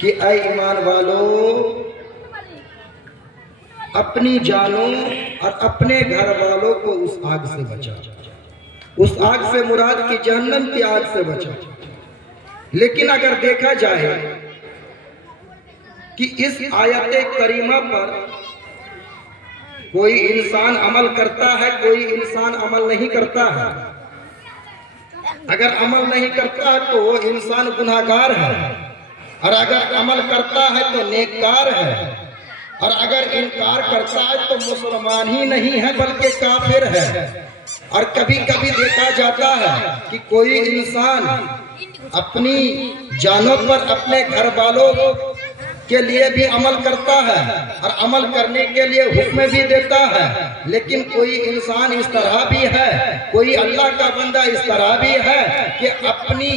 کہ اے ایمان والو، اپنی جانوں اور اپنے گھر والوں کو اس آگ سے بچا۔ اس آگ سے مراد کی جہنم کی آگ سے بچا۔ لیکن اگر دیکھا جائے کہ اس آیت کریمہ پر کوئی انسان عمل کرتا ہے، کوئی انسان عمل نہیں کرتا ہے۔ اگر عمل نہیں کرتا ہے تو وہ انسان گناہگار ہے، اور اگر عمل کرتا ہے تو نیککار ہے، اور اگر انکار کرتا ہے تو مسلمان ہی نہیں ہے بلکہ کافر ہے۔ اور کبھی کبھی دیکھا جاتا ہے کہ کوئی انسان اپنی جانوں پر اپنے گھر والوں کے لیے بھی عمل کرتا ہے اور عمل کرنے کے لیے حکم بھی دیتا ہے، لیکن کوئی انسان اس طرح بھی ہے، کوئی اللہ کا بندہ اس طرح بھی ہے کہ اپنی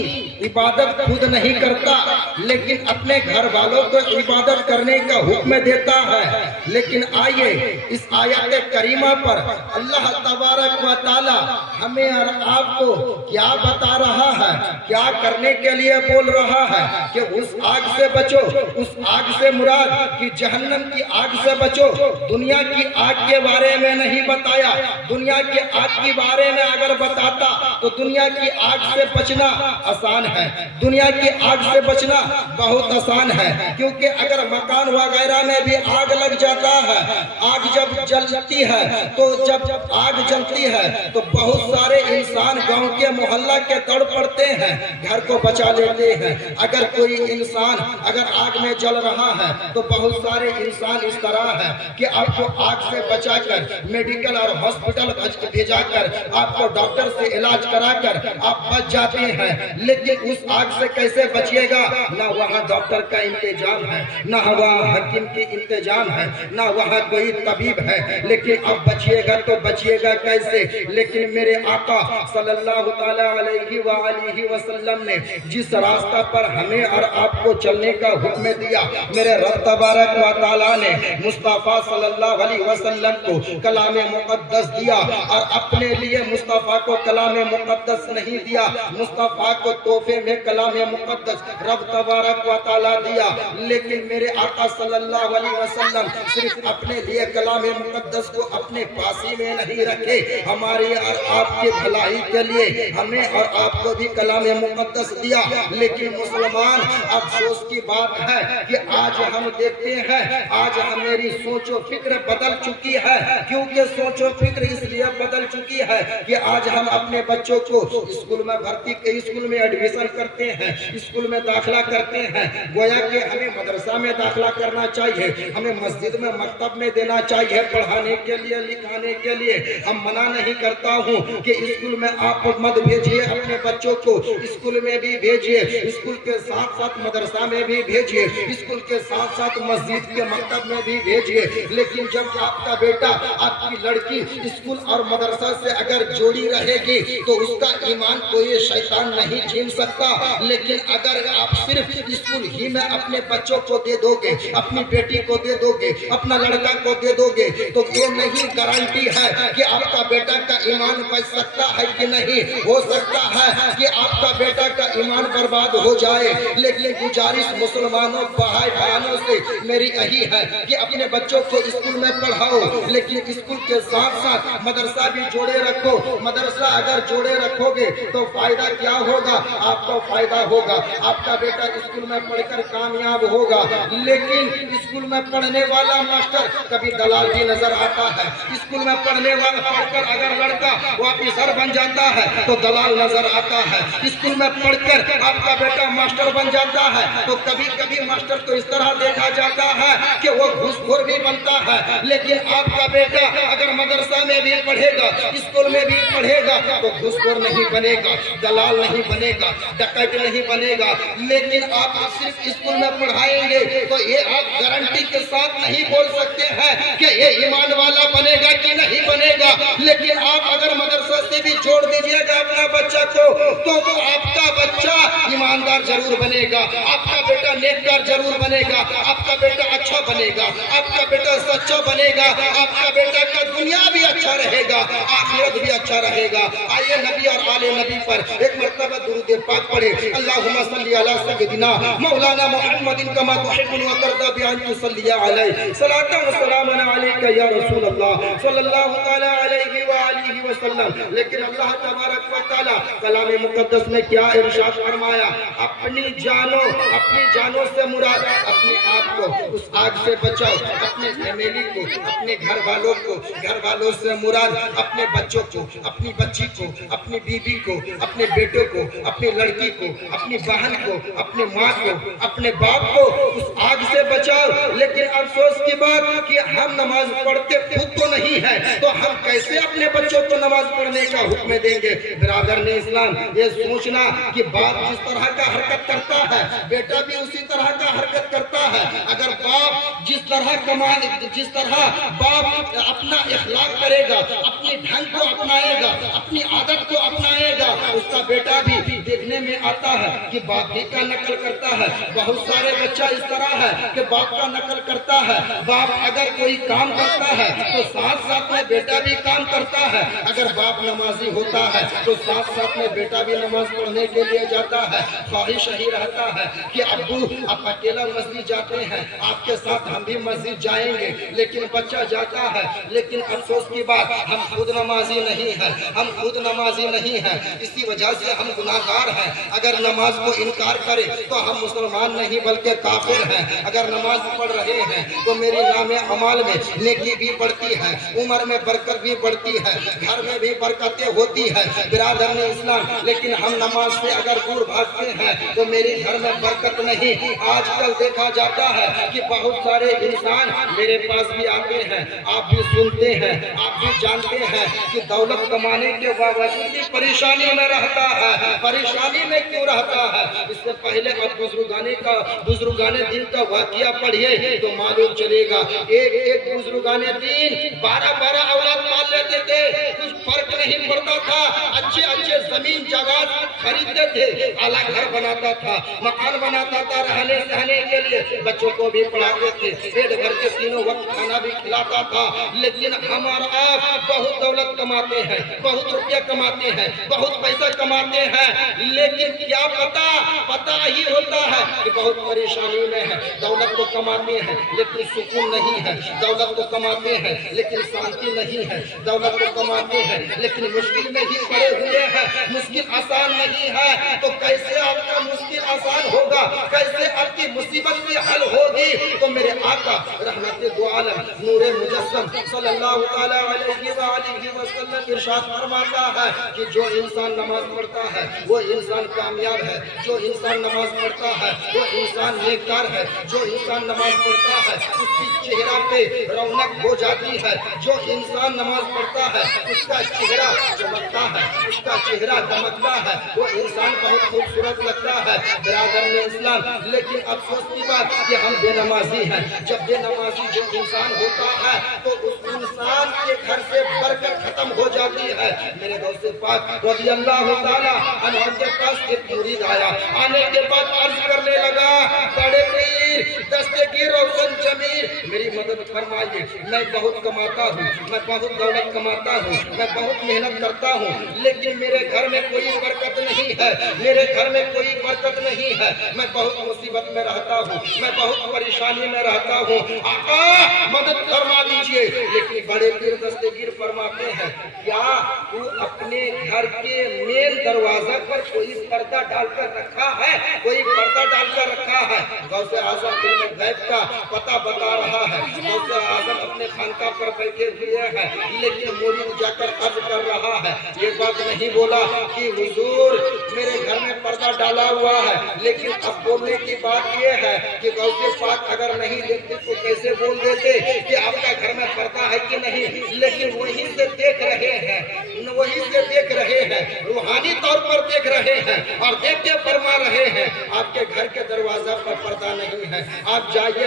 عبادت خود نہیں کرتا لیکن اپنے گھر والوں کو عبادت کرنے کا حکم دیتا ہے۔ لیکن آئیے اس آیت کریمہ پر اللہ تبارک و تعالی ہمیں اور آپ کو کیا بتا رہا ہے، کیا کرنے کے لیے بول رہا ہے کہ اس آگ سے بچو۔ اس آگ سے مراد کہ جہنم کی آگ سے بچو۔ دنیا کی آگ کے بارے میں نہیں بتایا۔ دنیا کی آگ کے بارے میں اگر بتاتا تو دنیا کی آگ سے بچنا آسان ہے، دنیا کی آگ سے بچنا بہت آسان ہے، کیونکہ اگر مکان وغیرہ میں بھی آگ لگ جاتا ہے، آگ جب جلتی ہے تو جب آگ جلتی ہے تو بہت سارے انسان گاؤں کے محلہ کے تڑ پڑتے ہیں، گھر کو بچا لیتے ہیں۔ اگر کوئی انسان اگر آگ میں جل رہا ہے تو بہت سارے انسان اس طرح ہے کہ آپ کو آگ سے بچا کر میڈیکل اور ہاسپٹل بھیجا کر آپ کو ڈاکٹر سے علاج کرا کر آپ بچ جاتے ہیں، لیکن اس آگ سے کیسے بچیے گا؟ نہ وہاں ڈاکٹر کا انتظام ہے، نہ وہاں حکیم کی انتظام ہے، نہ وہاں کوئی طبیب ہے، لیکن اب بچیے گا تو بچیے گا کیسے؟ لیکن میرے آقا صلی اللہ تعالیٰ علیہ وآلہ وسلم نے جس راستہ پر ہمیں اور آپ کو چلنے کا حکم دیا، میرے رب تبارک و تعالیٰ نے مصطفیٰ صلی اللہ علیہ وسلم کو کلام مقدس دیا، اور اپنے لیے مصطفیٰ کو کلام مقدس نہیں دیا، مصطفیٰ کو تحفے میں کلام مقدس رب تبارک و تعالیٰ دیا، لیکن میرے آقا صلی اللہ علیہ وسلم صرف اپنے لیے کلام مقدس کو اپنے پاسی میں نہیں رکھے، ہماری اور آپ کے بھلائی کے لیے ہمیں اور آپ کو بھی کلام مقدس دیا۔ لیکن مسلمان افسوس کی بات ہے کہ آج ہم دیکھتے ہیں، آج میری سوچ و فکر بدل چکی ہے، کیونکہ سوچ و فکر اس لیے بدل چکی ہے کہ آج ہم اپنے بچوں کو اسکول میں بھرتی اسکول میں ایڈمیشن کرتے ہیں، اسکول میں داخلہ کرتے ہیں، گویا کہ ہمیں مدرسہ میں داخلہ کرنا چاہیے، ہمیں مسجد میں مکتب میں دینا چاہیے پڑھانے کے لیے لکھانے کے لیے۔ ہم منع نہیں کرتا ہوں کہ اسکول میں آپ مت بھیجیے اپنے بچوں کو، اسکول میں بھی بھیجیے، اسکول کے ساتھ ساتھ مدرسہ میں بھی بھیجیے، اسکول کے ساتھ ساتھ مسجد کے مکتب میں بھی بھیجیے، لیکن جب آپ کا بیٹا آپ کی لڑکی اسکول اور مدرسہ سے اگر جوڑی رہے گی تو اس کا ایمان کوئی شیطان نہیں چھین سکتا۔ لیکن اگر آپ صرف اسکول ہی میں اپنے بچوں کو دے دو گے، اپنی بیٹی کو دے دو گے، اپنا لڑکا کو دے دو گے، تو یہ نہیں گارنٹی ہے کہ آپ کا بیٹا کا ایمان بچ سکتا ہے کہ نہیں۔ ہو سکتا ہے کہ آپ کا بیٹا کا ایمان برباد ہو جائے، لیکن گزارش مسلمانوں بھائی بہنوں سے میری یہی ہے کہ اپنے بچوں کو اسکول میں پڑھاؤ، لیکن اسکول کے ساتھ ساتھ مدرسہ بھی جوڑے رکھو۔ مدرسہ اگر جوڑے رکھو گے تو فائدہ کیا ہوگا؟ آپ کو فائدہ ہوگا، آپ کا بیٹا اسکول میں پڑھ کر کامیاب ہوگا، لیکن اسکول میں پڑھنے والا ماسٹر کبھی دلال بھی نظر آتا ہے، اسکول میں پڑھنے والا پڑھ کر اگر لڑکا وہ آفیسر بن جاتا ہے تو دلال نظر آتا ہے، اسکول میں پڑھ کر آپ کا بیٹا ماسٹر بن جاتا ہے تو کبھی کبھی ماسٹر کو اس طرح دیکھا جاتا ہے کہ وہ گھوس خور بھی بنتا ہے۔ لیکن آپ کا بیٹا اگر مدرسہ میں بھی پڑھے گا، اسکول میں بھی پڑھے گا تو گھوس خور نہیں بنے گا، دلال نہیں بنے گا، ڈکیت نہیں بنے گا۔ لیکن آپ صرف اسکول میں پڑھائیں گے تو یہ آپ گارنٹی کے ساتھ نہیں بول سکتے ہیں کہ یہ ایمان والا بنے گا کہ نہیں بنے گا۔ لیکن آپ اگر مدرسہ سے بھی جوڑ دیجئے گا اپنا بچہ کو تو وہ آپ کا بچہ ایماندار ضرور بنے گا، آپ کا بیٹا نیککار ضرور بنے گا، آپ کا بیٹا اچھا بنے گا، آپ کا بیٹا سچا بنے گا، آپ کا بیٹا کا دنیا بھی اچھا رہے گا، آخرت بھی اچھا رہے گا۔ آئیے نبی اور آل نبی پر ایک مرتبہ درود پاک پڑھے۔ اللہم صلی علی سیدنا مولانا محمد محمد كما تحب وترضى بأن تصلي عليه صلاة وسلاما عليك يا رسول الله صلی اللہ تعالی علیہ وآلہ وسلم۔ لیکن اللہ تبارک و تعالی کلام مقدس میں کیا ارشاد فرمایا؟ اپنی جانوں سے مراد اپنے آپ کو اس آگ سے بچاؤ، اپنے فیملی کو، اپنے گھر والوں سے مراد اپنے بچوں کو، اپنی بچی کو، اپنی بیوی کو، اپنے بیٹوں کو، اپنی لڑکی کو، اپنی بہن کو، اپنے ماں کو، اپنے باپ کو اس آگ سے بچاؤ۔ لیکن افسوس کی بات کہ ہم نماز پڑھتے خود تو نہیں ہے، تو ہم کیسے اپنے بچوں کو نماز پڑھنے کا حکم دیں گے؟ برادران اسلام، یہ سوچنا کہ باپ جس طرح کا حرکت کرتا ہے بیٹا بھی اسی طرح کا حرکت کرتا ہے۔ اگر باپ جس طرح باپ اپنا اخلاق کرے گا، اپنی ڈھنگ کو اپنائے گا، اپنی عادت کو اپنائے گا، اس کا بیٹا بھی دیکھنے میں آتا ہے کہ باپ بھی کا نقل کرتا ہے۔ بہت سارے بچہ اس طرح ہے کہ باپ کا نقل کرتا ہے۔ باپ اگر کوئی کام کرتا ہے تو ساتھ ساتھ میں بیٹا بھی کام کرتا ہے۔ اگر باپ نمازی ہوتا ہے تو ساتھ ساتھ میں بیٹا بھی نماز پڑھنے کے لیے جاتا ہے۔ خواہش یہی رہتا ہے کہ ابو آپ اکیلا مسجد جاتے ہیں، آپ کے ساتھ ہم بھی مسجد جائیں گے، لیکن بچہ جاتا ہے۔ لیکن افسوس کی بات ہم خود نمازی نہیں ہیں، اسی وجہ سے ہم گناہگار ہیں۔ اگر نماز کو انکار کرے تو ہم مسلمان نہیں بلکہ کافر ہیں۔ اگر نماز پڑھ رہے ہیں تو میری نام اعمال میں نیکی بھی بڑھتی ہے، عمر میں برکت بھی بڑھتی ہے، گھر میں بھی برکتیں ہوتی ہے۔ برادران اسلام، لیکن ہم نماز سے اگر دور بھاگتے ہیں تو میرے گھر میں برکت نہیں۔ آج کل دیکھا جاتا ہے کہ بہت سارے انسان میرے پاس بھی آتے ہیں، آپ بھی سنتے ہیں، آپ بھی جانتے ہیں کہ دولت کمانے کے باوجود بھی پریشانی میں رہتا ہے۔ پریشانی میں کیوں رہتا ہے؟ اس سے پہلے اب بزرگان دین کا واقعہ پڑھیے تو معلوم چلے گا۔ ایک بزرگان دین 12 اولاد پال لیتے تھے، کچھ فرق نہیں پڑتا تھا، اچھے زمین جائیداد خریدتے تھے، اعلیٰ گھر بناتا تھا، مکان بناتا تھا رہنے سہنے کے لیے، بچوں کو بھی پڑھاتے تھے، پیٹ بھر کے تینوں وقت کھانا بھی کھلاتا تھا۔ لیکن ہم اور آپ بہت دولت کماتے ہیں، بہت روپیہ کماتے ہیں، بہت پیسہ کماتے ہیں، لیکن کیا پتا ہی ہوتا ہے کہ بہت پریشانی میں ہے۔ دولت کو کماتے ہیں لیکن سکون نہیں ہے، دولت کو کماتے ہیں لیکن شانتی نہیں ہے، دولت کو کماتے ہیں لیکن مشکل میں ہی پڑے ہوئے ہیں۔ مشکل آسان نہیں ہے تو کیسے آپ کا مشکل آسان ہوگا؟ کیسے آپ کی مصیبت بھی حل ہوگی؟ تو میرے آقا رحمت دو عالم نور مجسم صلی اللہ تعالی علیہ وآلہ وسلم ارشاد فرماتا ہے کہ جو انسان نماز پڑھتا ہے وہ انسان کامیاب ہے، جو انسان نماز پڑھتا ہے وہ انسان نیکار ہے، جو انسان نماز پڑھتا ہے اس کی چہرہ پہ رونق ہو جاتی ہے، جو انسان نماز پڑھتا ہے اس کا چہرہ چمکتا ہے، اس کا چہرہ دمکتا ہے، وہ انسان بہت خوبصورت لگتا ہے۔ برادران اسلام، لیکن افسوس کی بات کہ ہم بے نمازی ہیں۔ جب بے نمازی جو انسان ہوتا ہے تو اس انسان کے گھر سے برکت ختم ہو جاتی ہے۔ میرے غوث پاک رضی اللہ تعالیٰ عنہ کے پاس ایک مرید آیا، آنے کے بعد عرض کرنے لگا، بڑے پیر دستگیر روشن جمیل میری مدد فرمائیے، میں بہت کماتا ہوں، میں بہت دولت کماتا ہوں، میں بہت محنت کرتا ہوں، لیکن میرے گھر میں کوئی برکت نہیں ہے، میرے گھر میں کوئی برکت نہیں ہے، میں بہت مصیبت میں رہتا ہوں، میں بہت پریشانی میں رہتا ہوں، آقا مدد فرما دیجئے۔ لیکن بڑے پیر دستگیر فرماتے ہیں، کیا تو اپنے گھر کے مین دروازہ پر کوئی پردہ ڈال کر رکھا ہے؟ کوئی پردہ ڈال کر رکھا ہے؟ غوث اعظم علم غیب کا پتہ بتا رہا ہے، غوث اعظم اپنے خانقاہ پر بیٹھے ہوئے ہیں، لیکن مرید جا کر عرض کر رہا ہے، یہ بات نہیں بولا کہ حضور میرے گھر میں پردہ ڈالا ہوا ہے، لیکن اب بولنے کی بات یہ ہے کہ غوث پاک اگر نہیں دیکھتے تو کیسے بول دیتے کہ آپ کا گھر میں پردہ ہے کہ نہیں؟ لیکن وہیں سے دیکھ رہے ہیں، روحانی طور پر دیکھ رہے ہیں اور دیکھ کے فرما رہے ہیں، آپ کے گھر کے دروازہ پر پردہ نہیں ہے، آپ جائیے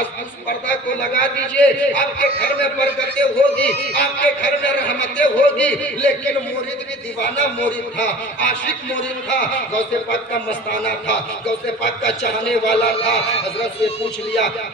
اس پردہ کو لگا دیجئے، آپ کے گھر میں برکتیں ہوگی، آپ کے گھر میں رحمتیں ہوگی۔ لیکن مرید بھی دیوانہ مرید تھا، عاشق مرید تھا، غوث پاک کا مستانہ تھا، غوث پاک کا چاہنے والا تھا۔ حضرت سے پوچھ لیا،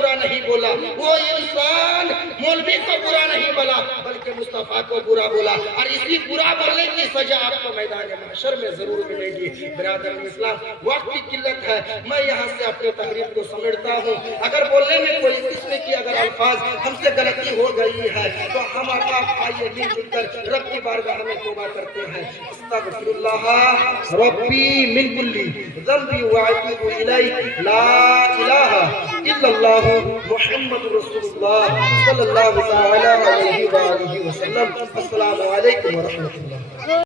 برا نہیں بولا، وہ انسان مولوی کو برا نہیں بولا بلکہ مصطفیٰ کو برا بولا، اور اسی برا بولنے کی سزا آپ کو میدان محشر میں ضرور ملے گی۔ برادر اسلام، وقت کی قلت ہے، میں یہاں سے اپنے تقریر کو سمیٹتا ہوں۔ اگر بولنے میں کوئی قسم کی اگر الفاظ ہم سے غلطی ہو گئی ہے تو ہم آپ آئیے مل جل کر رب کی بارگاہ میں توبہ کرتے ہیں۔ استغفر اللہ ربی من کل ذنب واتوب الیہ، لا الہ الا اللہ محمد رسول اللہ صلی اللہ تعالی علیہ وآلہ وسلم۔ السلام علیکم ورحمۃ اللہ۔